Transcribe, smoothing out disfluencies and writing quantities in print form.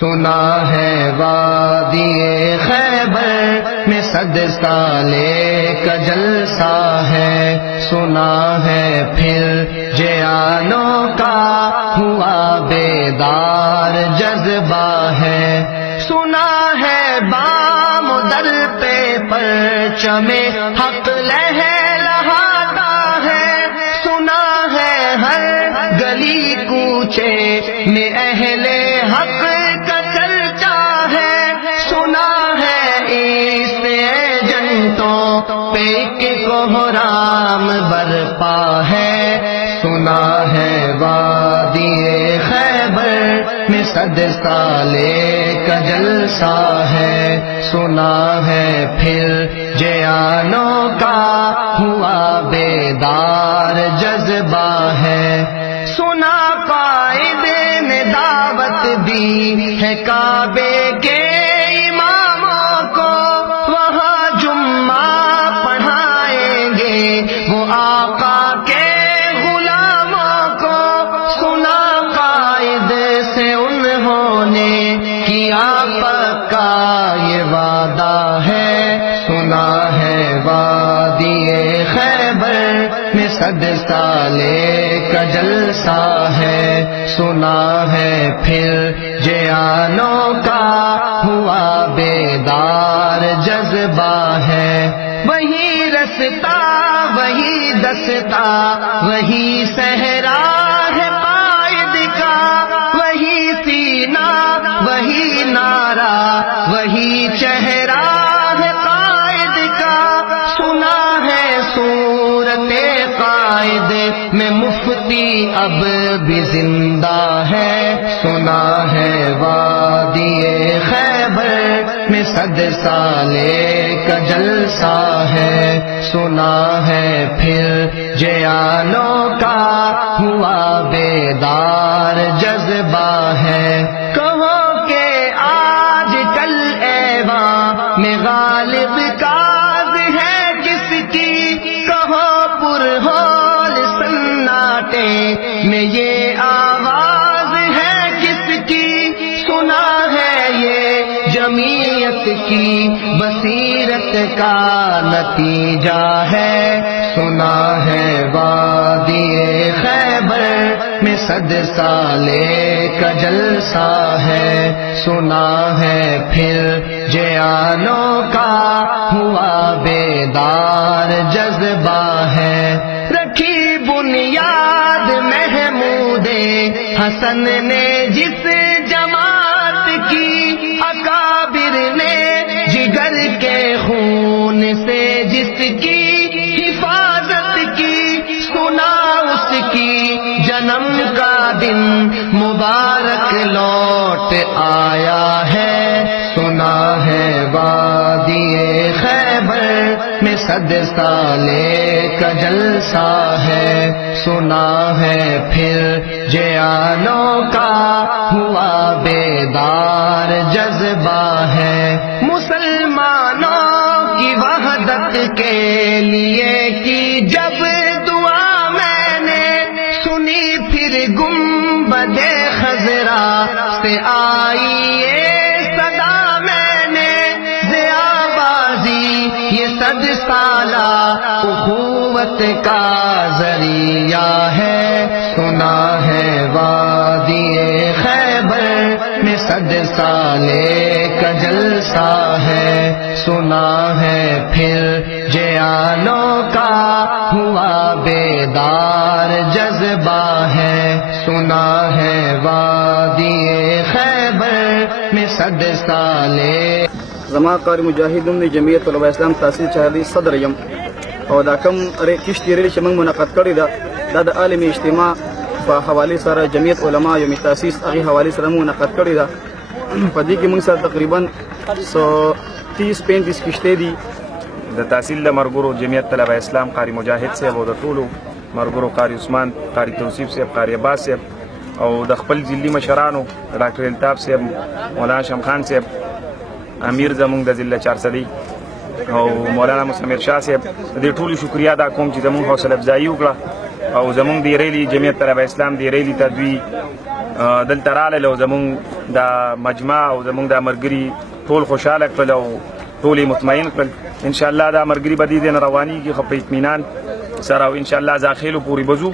سنا ہے وادی خیبر میں 100 سالے کا جلسہ ہے، سنا ہے پھر جیانوں کا ہوا بیدار جذبہ ہے، سنا ہے بام در پہ پرچم حق لہلہاتا ہے، سنا ہے ہر گلی کوچے میں اہل حق کا چرچا ہے، سنا ہے اس ایجنٹوں پہ کہ کوہرام برپا ہے، سنا ہے وادی خیبر میں 100 سالے کا جلسہ ہے، سنا ہے پھر جیانوں کا ہوا بیدار جذبہ ہے، سنا قائد نے دعوت دی ہے کعبے کے اماموں کو، وہاں جمعہ پڑھائیں گے وہ آقا کے غلاموں کو، سنا قائد سے انہوں نے کیا پکا یہ وعدہ ہے، سنا ہے وادی خیبر میں 100 سالے کا جلسہ ہے، سنا ہے پھر جیانوں کا ہوا بیدار جذبہ ہے، وہی رستہ وہی دستہ وہی صحرا ہے قائد کا، وہی سینہ وہی نعرہ وہی چہرہ ہے قائد کا، سنا ہے صورت قائد میں مفتی اب بھی زندہ ہے، سنا ہے وادی خیبر میں 100 سالے کا جلسہ ہے، سنا ہے پھر جیانوں کا ہوا بیدار جذبہ ہے، کہو کہ آج کل ایواں میں غالب کاز ہے کس کی، کہو پرہول سناٹے میں یہ آواز ہے کس کی، سنا ہے یہ جمعیت کی بصیرت کا نتیجہ ہے، سنا ہے وادی خیبر میں 100 سالے کا جلسہ ہے، سنا ہے پھر جیانوں کا ہوا بیدار جذبہ ہے، رکھی بنیاد محمود حسن نے جس جماعت کی، اکابر نے جگر کے خون سے جس کی حفاظت کی، سنا اس کی جنم کا دن مبارک لوٹ آیا ہے، سنا ہے وادی خیبر میں 100 سالے کا جلسہ ہے، سنا ہے پھر جیانوں کا ہوا بیدار جذبہ ہے، مسلمانوں کی وحدت کے لیے کی جب دعا میں نے سنی، پھر گنبد خضرا سے آئی یہ صدا میں نے، ضیا بازی یہ 100 سالہ اخوت کا ذریعہ ہے، سنا ہے وادی خیبر میں 100 سالے کا جلسہ ہے، سنا ہے پھر جیانوں کا ہوا بیدار جذبہ ہے، سنا ہے وادی خیبر میں 100 سالے زما قاری مجاہدین جمعیت طلباء اسلام تحصیل چہردی صدر یم، او دا کم کشتی ریلی چې موږ منعقد کړې ده دا د عالمي اجتماع په حوالې سره جمعیت علما یوم تاسیس هغې حوالې سره موږ منعقد کړې ده، په دې کې موږ سره تقریبا 130-35 کشتۍ دي، د تحصیل د مرګرو جمعیت طلباء اسلام قاری مجاهد صاحب او د ټولو مرګرو قاری عثمان، قاری توصیف صاحب، قاری عباس صاحب او د خپل ضلعي مشرانو ډاکټر الطاف صاحب، مولانا شم خان صاحب، امیر زمونږ د ضلع چارسدي او مولانا مسمر شاه صاحب، د دې ټولو شکریا ادا کوم چې زمونږ حوصله افزایي وکړه او زمونږ د ریلی جمعیت طلباء اسلام د ریلی ته دوی دلته راغلل او زمونږ دا مجمع او زمونږ دا ملګري ټول خوشحاله کړل او ټول یې مطمئن کړل. انشاءالله دا ملګري به دې نه روانېږي خو په اطمینان سره او انشاءالله زاخیلو پورې به ځو